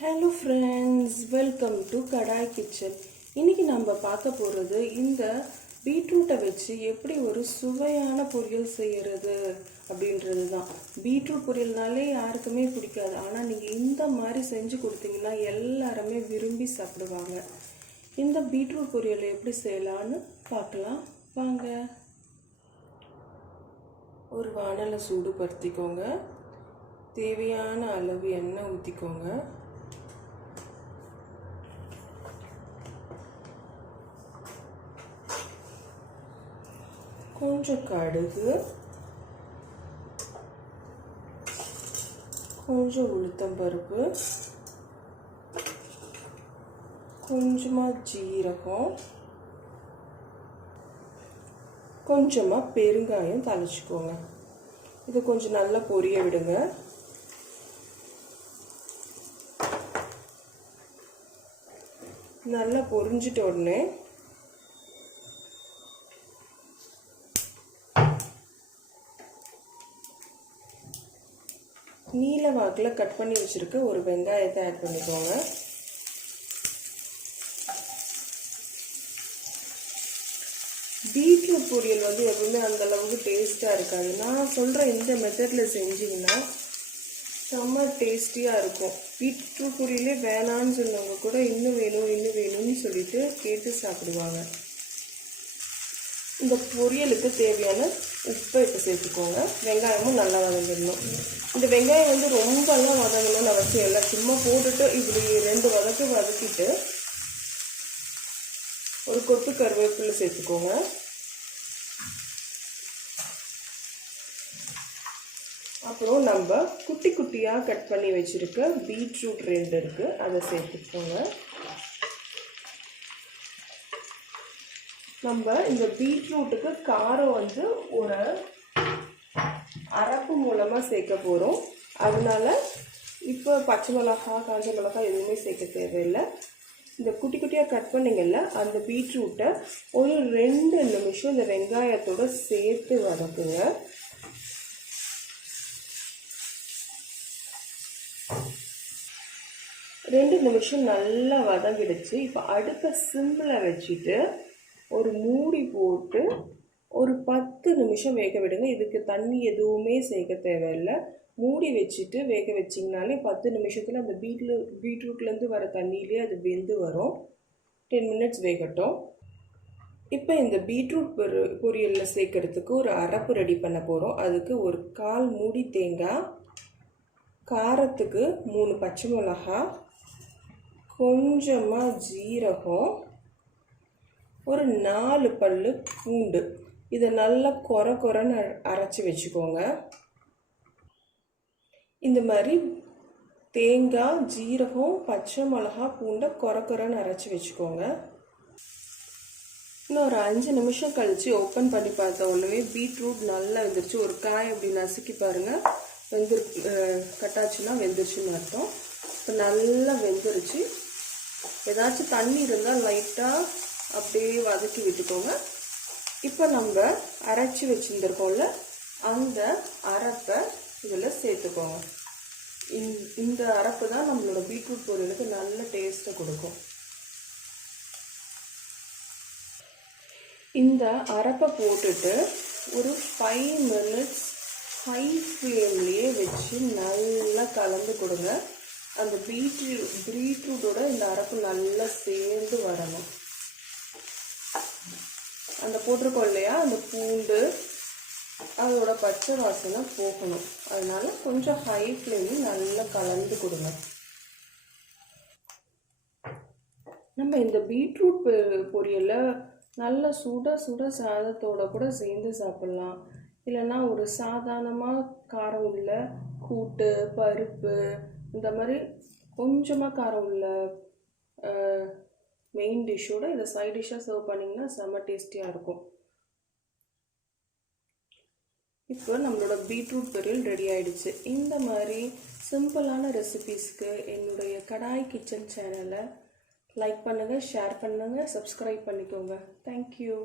Hello friends, welcome to Kadai Kitchen. இன்னைக்கு நம்ம பார்க்க போறது இந்த பீட்ரூட்டை வச்சு எப்படி ஒரு சுவையான பொரியல் செய்யறது அப்படின்றது தான். பீட்ரூட் பொரியல்னாலே யாருக்குமே பிடிக்காது. ஆனா நீங்க இந்த மாதிரி செஞ்சு கொடுத்தீங்கன்னா எல்லாருமே விரும்பி சாப்பிடுவாங்க. இந்த பீட்ரூட் பொரியலை எப்படி செய்யலாம்னு பார்க்கலாம் வாங்க. ஒரு வாணலை சூடுபடுத்திக்கோங்க. தேவையான அளவு எண்ணெய் ஊற்றிக்கோங்க. கொஞ்சம் கடுகு, கொஞ்சம் உளுத்தம்பருப்பு, கொஞ்சமாக ஜீரகம், கொஞ்சமாக பெருங்காயம் தாளிச்சுக்கோங்க. இது கொஞ்சம் நல்லா பொரிய விடுங்க. நல்லா பொரிஞ்சிட்ட உடனே நீல வாக்கில் கட் பண்ணி வச்சுருக்க ஒரு வெங்காயத்தை ஆட் பண்ணிக்கோங்க. பீட்ரூட் பொரியல் எப்பவுமே அந்த அளவுக்கு டேஸ்ட்டாக இருக்காது. நான் சொல்கிற இந்த மெத்தடில் செஞ்சிங்கன்னா செம்ம டேஸ்டியாக இருக்கும். பீட்ரூட் பொரியலே வேணான்னு சொன்னவங்க கூட இன்னும் வேணும்னு சொல்லிட்டு கேட்டு சாப்பிடுவாங்க. இந்த பொரியலுக்கு தேவையான உப்பை இப்போ சேர்த்துக்கோங்க. வெங்காயமும் நல்லா வதங்கிடணும். இந்த வெங்காயம் ரொம்பலாம் வதங்கணும்னு அவசியம் இல்லை. சும்மா போட்டுட்டு இப்படி 2 வதக்கிட்டு ஒரு கொத்து கருவேப்பிலை சேர்த்துக்கோங்க. அப்புறம் நம்ம குட்டி குட்டியாக கட் பண்ணி வச்சுருக்க பீட்ரூட் 2 இருக்குது, அதை சேர்த்துக்கோங்க. நம்ம இந்த பீட்ரூட்டுக்கு காரம் ஒரு அரப்பு மூலமாக சேர்க்க போகிறோம். அதனால இப்போ பச்சை மிளகாய், காஞ்ச மிளகாய் எதுவுமே சேர்க்க தேவையில்லை. இந்த குட்டி குட்டியாக கட் பண்ணிங்கல்ல அந்த பீட்ரூட்டை ஒரு 2 நிமிஷம் இந்த வெங்காயத்தோடு சேர்த்து வதக்குங்க. ரெண்டு நிமிஷம் நல்லா வதங்கிடுச்சு. இப்போ அடுத்த சிம்மில் வச்சுட்டு ஒரு மூடி போட்டு ஒரு 10 நிமிஷம் வேக விடுங்க. இதுக்கு தண்ணி எதுவுமே சேர்க்க தேவையில்லை. மூடி வச்சுட்டு வேக வச்சிங்கனாலே 10 நிமிஷத்தில் அந்த பீட்ரூட்லேருந்து வர தண்ணியிலே அது வெந்து வரும். 10 மினிட்ஸ் வேகட்டும். இப்போ இந்த பீட்ரூட் பொரியலில் சேர்க்கறதுக்கு ஒரு அரப்பு ரெடி பண்ண போகிறோம். அதுக்கு ஒரு 1/4 மூடி தேங்காய், காரத்துக்கு 3 பச்சை மிளகாய், கொஞ்சமாக ஜீரகம், ஒரு 4 பல்லு பூண்டு, இதை நல்லா கொரன்னு அரைச்சி வச்சுக்கோங்க. இந்த மாதிரி தேங்காய், ஜீரகம், பச்சை மிளகா, பூண்டை கொரன்னு அரைச்சி வச்சுக்கோங்க. இன்னும் ஒரு 5 நிமிஷம் கழித்து ஓப்பன் பண்ணி பார்த்த உடனே பீட்ரூட் நல்லா வெந்துருச்சு. ஒரு காய் அப்படி நசுக்கி பாருங்கள். கட்டாச்சுன்னா வெந்துருச்சுன்னு அர்த்தம். இப்போ நல்லா வெந்துருச்சு. ஏதாச்சும் தண்ணி இருந்தால் லைட்டாக அப்படியே வதக்கி விட்டுக்கோங்க. இப்போ நம்ம அரைச்சி வச்சுருந்துருக்கோம்ல அந்த அரப்பை இதில் சேர்த்துக்கோங்க. இந்த அரப்பு தான் நம்மளோட பீட்ரூட் பொரியலுக்கு நல்ல டேஸ்ட்டை கொடுக்கும். இந்த அரப்பை போட்டுட்டு ஒரு 5 மினிட்ஸ் ஹை ஃப்ளேம்லேயே வச்சு நல்லா கலந்து கொடுங்க. அந்த பீட்ரூட்டோட இந்த அரப்பு நல்லா சேர்ந்து வரணும். அந்த போட்டிருக்கோம் இல்லையா அந்த பூண்டு, அதோட பச்சை வாசனை போகணும். அதனால கொஞ்சம் ஹை ஃப்ளேமில் நல்லா கலந்து கொடுங்க. நம்ம இந்த பீட்ரூட் பொரியலை நல்லா சுட சாதத்தோட கூட சேர்ந்து சாப்பிட்லாம். இல்லைன்னா ஒரு சாதாரணமாக காரம் உள்ள கூட்டு, பருப்பு, இந்த மாதிரி கொஞ்சமாக காரம் உள்ள மெயின் டிஷ்ஷோட இதை சைட் டிஷ்ஷாக சர்வ் பண்ணிங்கன்னா செம்ம டேஸ்டியாக இருக்கும். இப்போ நம்மளோட பீட்ரூட் பொரியல் ரெடி ஆகிடுச்சு. இந்த மாதிரி சிம்பிளான ரெசிபீஸ்க்கு என்னுடைய கடாய் கிச்சன் சேனலை லைக் பண்ணுங்கள், ஷேர் பண்ணுங்கள், சப்ஸ்கிரைப் பண்ணிக்கோங்க. தேங்க்யூ.